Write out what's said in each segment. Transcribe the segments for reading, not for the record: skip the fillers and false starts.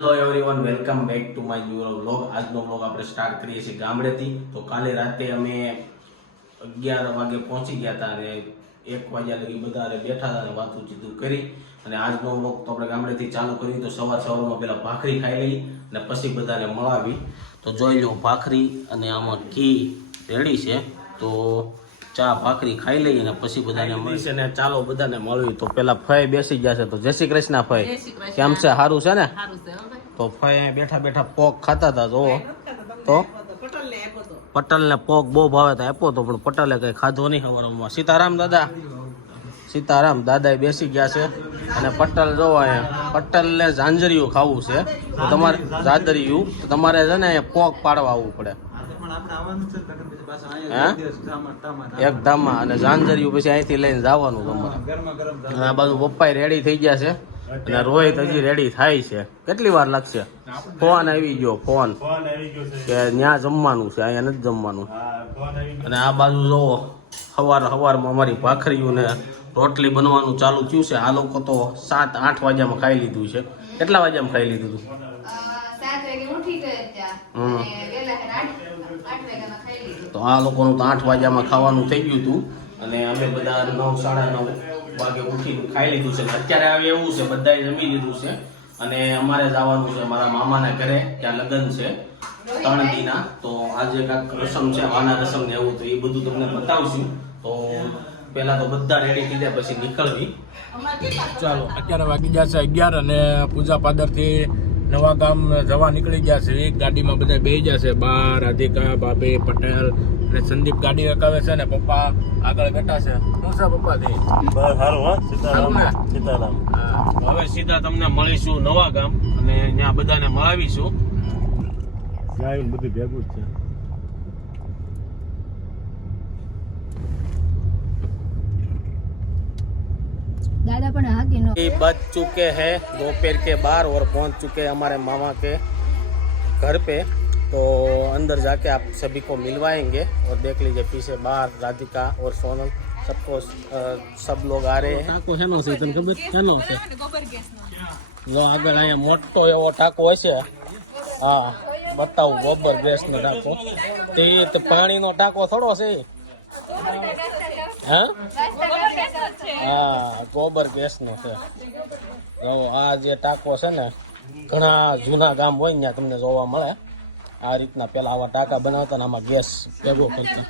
Hello everyone, welcome back to my new vlog. આજનો vlog આપણે start કરીએ છીએ ગામડેથી. તો કાલે રાતે અમે 11 વાગે પહોંચી ગયા હતા અને 1 વાગ્યા લગી બધા બેઠા હતા અને વાતું ચીતું કરી. અને આજનો વ્લોગ તો આપણે ગામડેથી ચાલુ કર્યું. તો સવારમાં પેલા ભાખરી ખાઈ લઈ અને પછી બધાને મળાવી. તો જોઈ લો, ભાખરી અને આમાં ઘી રેડી છે. તો ચા ભાખરી ખાઈ લઈએ અને પછી બધાને મળશે ને ચાલો બધાને મળવી. તો પેલા ફઈ બેસી ગયા છે. તો જય શ્રી કૃષ્ણ ફઈ, કેમ છે? સારું છે ને? તો ફઈ બેઠા બેઠા પોક ખાતા હતા. જો તો પટેલને પોક બહુ ભાવે તો આપ્યો તો, પણ પટેલે કઈ ખાધો નહીં સવારમાં. સીતારામ દાદા, સીતારામ દાદા બેસી ગયા છે. અને પટેલ જો પટેલને ઝાંઝરિયું ખાવું છે. તો તમારે ઝાંઝરિયું તમારે છે ને પોક પાડવા આવવું પડે. એક ધામમાં અને ઝાંઝરિયું પછી અહીંથી લઈને જવાનું તમારે. આ બાજુ પપ્પા રેડી થઈ ગયા છે અને રોહિત હજી રેડી થાય છે. કેટલી વાર લાગશે? ફોન આવી ગયો, ફોન કે ત્યાં જમવાનું છે, અહીંયા નથી જમવાનું. અને આ બાજુ જોવો, સવારમાં અમારી ભાખરીઓ ને રોટલી બનવાનું ચાલુ થયું છે. આ લોકો તો 7-8 વાગ્યામાં ખાઈ લીધું છે. કેટલા વાગ્યામાં ખાઈ લીધું હતું? 7 વાગે ઉઠી ગયા. તો આ લોકોનું તો 8 વાગ્યામાં ખાવાનું થઈ ગયું હતું. અને અમે બધા 9-9:30 વાગે ઉઠીને ખાઈ લીધું છે. અત્યારે આવે એવું છે, બધાએ જમી લીધું છે. અને અમારે જવાનું છે મારા મામાના ઘરે, ત્યાં લગ્ન છે 3 દીના. તો આજે કાંઈક રસમ છે, વાના રસમ ને એવું. તો એ બધું તમને બતાવશું. તો પહેલા તો બધા રેડી થઈ જાય પછી નીકળવી. ચાલો, અત્યારે વાગી ગયા છે 11 અને પૂજા પાદરથી નવા ગામ જવા નીકળી ગયા છે. એક ગાડીમાં બધા બેસી ગયા છે. બા, રાધિકા, ભાભી, પટેલ અને સંદીપ ગાડી રકાવે છે ને પપ્પા આગળ બેઠા છે. શું છે પપ્પા? બસ સારું. હા, સીતારામ. સીતારામ. હવે સીધા તમને મળીશું નવા ગામ અને ત્યાં બધાને મળાવીશું. બધું ભેગું જ છે. दादा पण आगे नो बज चुके हैं दोपहर के 12 और पहुंच चुके हैं हमारे मामा के घर पे. तो अंदर जाके आप सभी को मिलवाएंगे और देख लीजिए पीछे बाहर राधिका और सोनल सबको सब लोग आ रहे हैं. ટાકો હેનો છે તને ખબર? હેનો છે જો આગળ અહીંયા મોટો એવો ટાકો હશે. હા, બતાવું. ગોબર ગેસ નો ટાકો. તે પાણીનો ટાકો થોડો છે. હા હા, ગોબર ગેસ નો છે. આ જે ટાંકો છે ને, ઘણા જૂના ગામ હોય ને તમને જોવા મળે. આ રીતના પેલા આવા ટાંકા બનાવતા ને આમાં ગેસ ભેગો કરતા.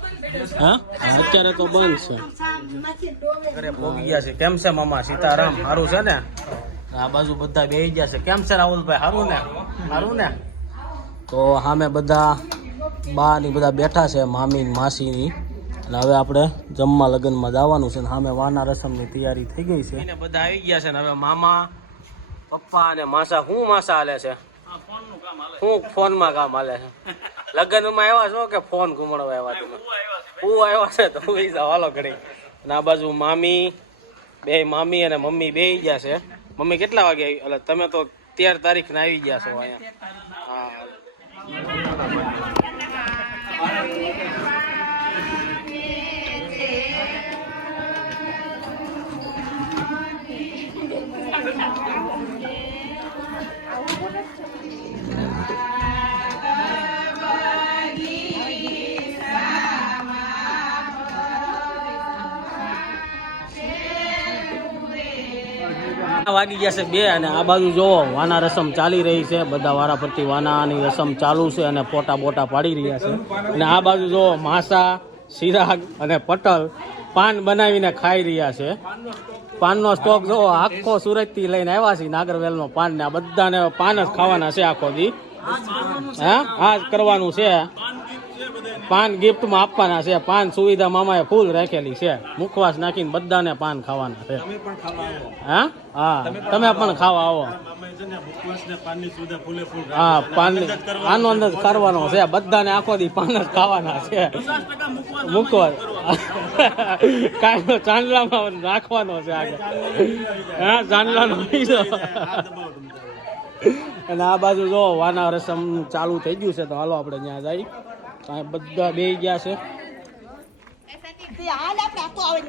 હા, અત્યારે તો બંધ છે. ઘરે પોગી ગયા છે. કેમ છે મામા? સીતારામ. સારું છે ને? આ બાજુ બધા બેસી ગયા છે. કેમ છે રાહુલભાઈ? સારું ને? સારું ને? તો સામે બધા બા ની બધા બેઠા છે, મામી માસીની. અને હવે આપણે જમવા લગ્નમાં જવાનું છે. સામે વાના રસમની તૈયારી થઈ ગઈ છે. એને બધા આવી ગયા છે ને હવે મામા, પપ્પા અને માસા. શું માસા હાલે છે? શું ફોનમાં કામ હાલે છે? લગ્નમાં આવ્યા છો કે ફોન ઘુમાડવા આવ્યા તમે? હું આવ્યા છે તો હું હાલો ઘડી. અને આ બાજુ મામી, બે મામી અને મમ્મી બે ગયા છે. મમ્મી કેટલા વાગે આવી? એટલે તમે તો 13 તારીખને આવી ગયા છો અહીંયા. હા, વાગી ગયા છે 2 અને આ બાજુ જોવો વાના રસમ ચાલી રહી છે. બધા વારા પરથી વાનાની રસમ ચાલુ છે અને ફોટા બોટા પાડી રહ્યા છે. અને આ બાજુ જોવો માસા, ચિરાગ અને પટેલ પાન બનાવીને ખાઈ રહ્યા છે. પાનનો સ્ટોક જોવો, આખો સુરતથી લઈને આવ્યા છે નાગરવેલનો પાન ને. આ બધાને પાન જ ખાવાના છે આખો દી. હા, આ જ કરવાનું છે. પાન ગિફ્ટમાં આપવાના છે. પાન સુવિધા મામાએ ફૂલ રાખેલી છે. મુખવાસ નાખીને બધાને પાન ખાવાના છે. હા હા, તમે પણ ખાવા આવો. હા, પાન આનંદ જ કરવાનો છે. બધાને આખો દી પાન જ ખાવાના છે. મુખવાસ કાંઈ ચાંદલામાં નાખવાનો છે આગળ. હા, ચાંદલાનો અને આ બાજુ જો વાના રસમ ચાલુ થઈ ગયું છે. તો હાલો આપણે ત્યાં જઈ. બધા બે ગયા છે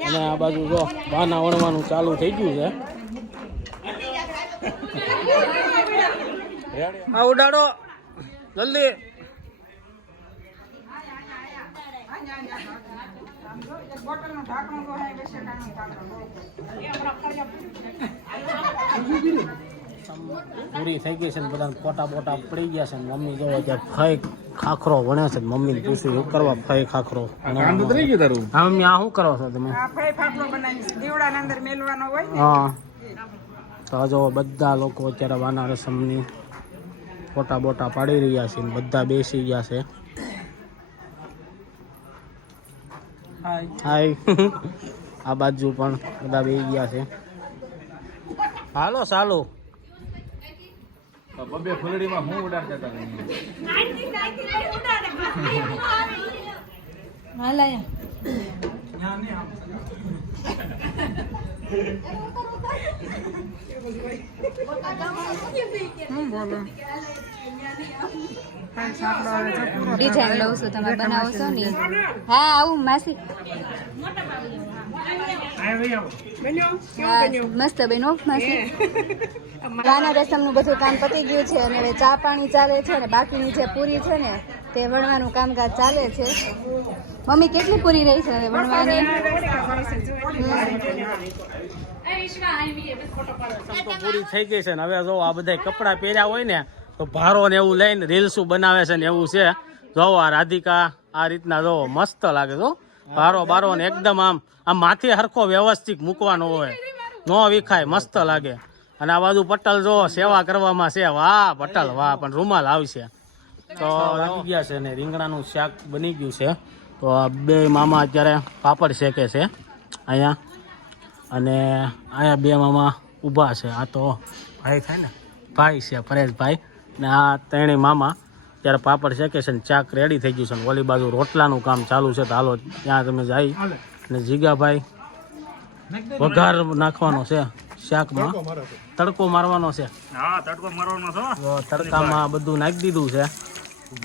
અને આ બાજુ જો વાના વણવાનું ચાલુ થઈ ગયું છે. આ ઉડાડો જલ્દી. પૂરી થઈ ગઈ છે ને બધા પોટા બોટા પડી ગયા છે. મમ્મી જોવે કે ફઈ ખાખરો વણે છે. મમ્મી ને પૂછ્યું શું કરવા ફઈ ખાખરો? હા મમ્મી આ શું કરો છો તમે? હા તો જો બધા લોકો અત્યારે વાના રસમની ફોટા બોટા પાડી રહ્યા છે. બધા બેસી ગયા છે. હાય આ બાજુ પણ બધા બેસી ગયા છે. હાલો ચાલો. બબે ફૂલડીમાં હું ઉડાડતા હતા. ડિઝાઇન લઉં છું, તમે બનાવો છો ને? હા આવું માસી. મસ્ત બેનો માસી. વાના રસમનું બધું કામ પતી ગયું છે અને હવે ચા પાણી ચાલે છે ને બાકીની જે પૂરી છે ને તે વણવાનું કામકાજ ચાલે છે. મમ્મી કેટલી પૂરી રહી છે હવે વણવાની? તો પૂરી થઈ ગઈ છે ને હવે જો આ બધા કપડા પહેર્યા હોય ને તો ભારો ને એવું લઈને રીલ્સું બનાવે છે ને એવું છે. જોવો આ રાધિકા આ રીતના જોવો મસ્ત લાગે. જો ભારો બારો ને એકદમ આમ માથે હરખો વ્યવસ્થિત મૂકવાનો હોય, નો વિખાય, મસ્ત લાગે. અને આ બાજુ પટલ જો સેવા કરવામાં છે. વાહ પટલ વાહ, પણ રૂમાલ આવશે. તો લાગી ગયા છે ને રીંગણાનું શાક બની ગયું છે. તો આ બે મામા અત્યારે પાપડ શેકે છે અહીંયા, અને અહીંયા બે મામા ઊભા છે. આ તો ભાઈ થાય ને, ભાઈ છે પરેશભાઈ, ને આ ત્રણેય મામા ત્યારે પાપડ શેકે છે ને શાક રેડી થઈ ગયું છે. ને ઓલી બાજુ રોટલાનું કામ ચાલુ છે. તો હાલો ત્યાં તમે જાય. ને જીગાભાઈ વઘાર નાખવાનો છે શાકમાં, તડકો મારવાનો છે. તડકામાં બધું નાખી દીધું છે.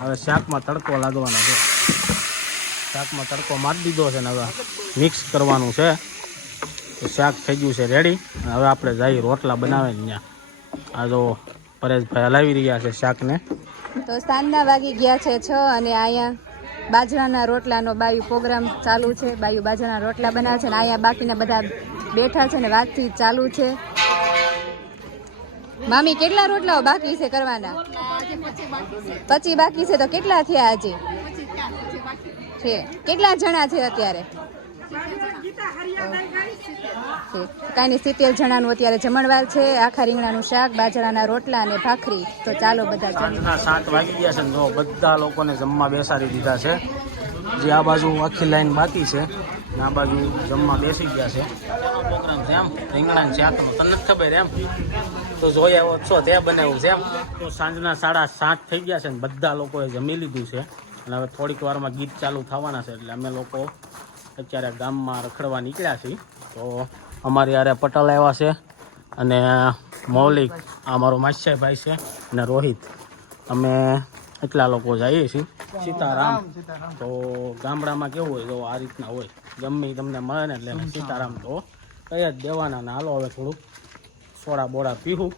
હવે શાકમાં તડકો લાગવાનો છે. શાકમાં તડકો મારી દીધો છે ને હવે મિક્સ કરવાનું છે. તો શાક થઈ ગયું છે રેડી. હવે આપણે જઈએ રોટલા બનાવે ને ત્યાં. આ જો પરેશભાઈ હલાવી રહ્યા છે શાકને. તો સાંજના વાગી ગયા છે 6 અને અહીંયા બાજરાના રોટલાનો બાયુ પ્રોગ્રામ ચાલુ છે. બાયુ બાજરાના રોટલા બનાવે છે ને અહીંયા બાકીના બધા બેઠા છે ને વાતચીત ચાલુ છે. મામી કેટલા રોટલાઓ બાકી છે કરવાના? 25 બાકી છે. તો કેટલા થયા આજે છે? કેટલા જણા છે અત્યારે? કાંઈ 70 જણાનું અત્યારે જમણવાર છે. આખા રીંગણાનું શાક, બાજરાના રોટલા અને ભાખરી. તો ચાલો બધા સાંજના 7 વાગી ગયા છે ને જો બધા લોકોને જમવા બેસાડી દીધા છે. જે આ બાજુ આખી લાઈન બાકી છે ને આ બાજુ જમવા બેસી ગયા છે. પ્રોગ્રામ છે એમ રીંગણાનું શાકનો, તને નથી ખબર એમ? તો જોઈ આવ્યો છો તે બનાવ્યું છે એમ. તો સાંજના 7:30 થઈ ગયા છે ને બધા લોકોએ જમી લીધું છે. અને હવે થોડીક વારમાં ગીત ચાલુ થવાના છે. એટલે અમે લોકો અત્યારે ગામમાં રખડવા નીકળ્યા છીએ. તો અમારી યારે પટેલ આવ્યા છે અને મૌલિક, આ મારો માસ્યાભાઈ છે, અને રોહિત. અમે એટલા લોકો જઈએ છીએ. સીતારામ. તો ગામડામાં કેવું હોય તો આ રીતના હોય, ગમે તમને મળે ને એટલે સીતારામ તો કઈ જ દેવાના. ને હાલો હવે થોડુંક સોડા બોડા પીવું,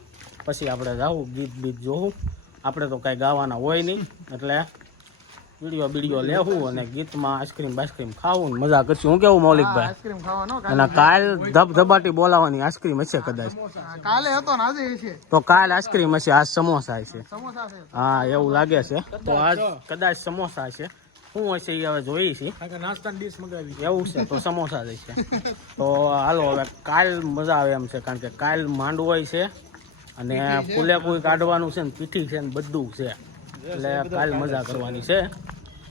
પછી આપણે જાવું ગીત બીત જોવું. આપણે તો કાંઈ ગાવાના હોય નહીં એટલે વિડીયો લેવું અને ગીતમાં આઈસ્ક્રીમ બાઈસ્ક્રીમ ખાવું ને મજા કરશું. હું કેવું મૌલિકભાઈ? અને કાલ ધબધબાટી બોલાવાની આઈસ્ક્રીમ હશે કદાચ. કાલે હતો ને આજે છે. તો કાલ આઈસ્ક્રીમ હશે, આજ સમોસા હશે. હા એવું લાગે છે. તો આજ કદાચ સમોસા હશે. શું હશે એ હવે જોઈએ છીએ. નાસ્તાની ડીશ મંગાવી એવું છે તો સમોસા જ હશે. તો હાલો હવે કાલ મજા આવે એમ છે, કારણ કે કાલ માંડવો છે અને ફૂલે કોઈ કાઢવાનું છે ને પીઠી છે ને બધું છે. એટલે કાલ મજા કરવાની છે.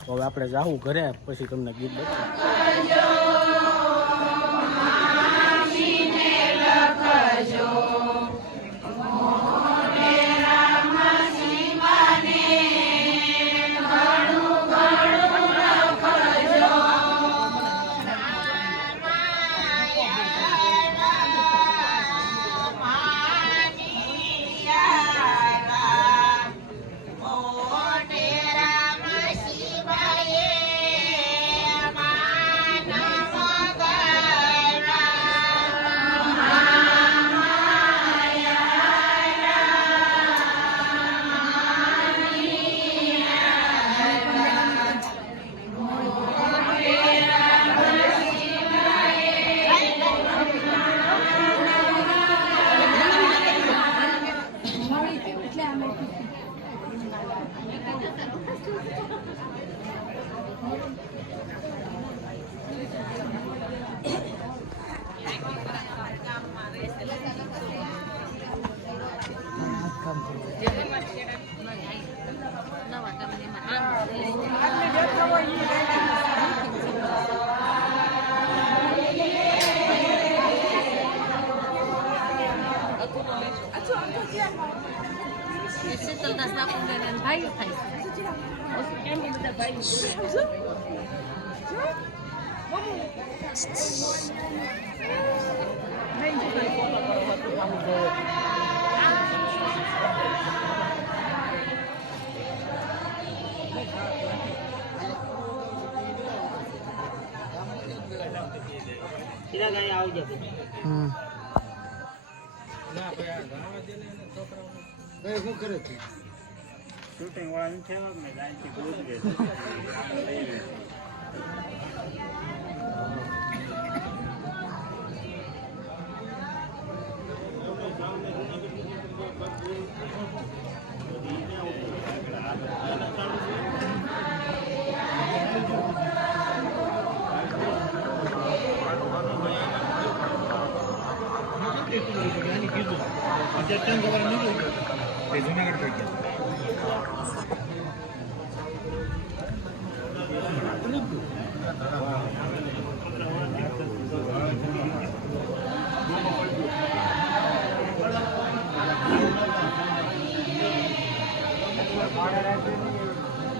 તો હવે આપણે જાવું ઘરે, પછી તમને ગીત બતાવું.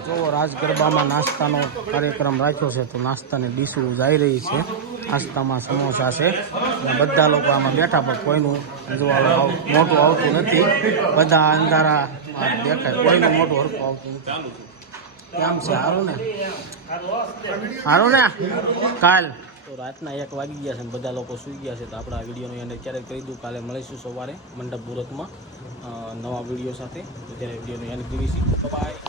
જો રાજ ગરબામાં નાસ્તાનો કાર્યક્રમ રાખ્યો છે તો નાસ્તાની ડીશો જઈ રહી છે. નાસ્તામાં સમોસા છે અને બધા લોકો આમાં બેઠા પણ કોઈનું જોવા મોટું આવતું નથી. બધા અંધારા દેખાય, કોઈનું મોટું હરખું આવતું નથી. કેમ છે? સારું ને કાલ તો રાતના 1 વાગી ગયા છે અને બધા લોકો સૂઈ ગયા છે. તો આપણે આ વિડીયોનો એને ક્યારેક કરી દઉં. કાલે મળીશું સવારે મંડપ મુહૂર્તમાં નવા વિડીયો સાથે. તો ત્યારે વિડીયોનો એને કરીશું. બાય.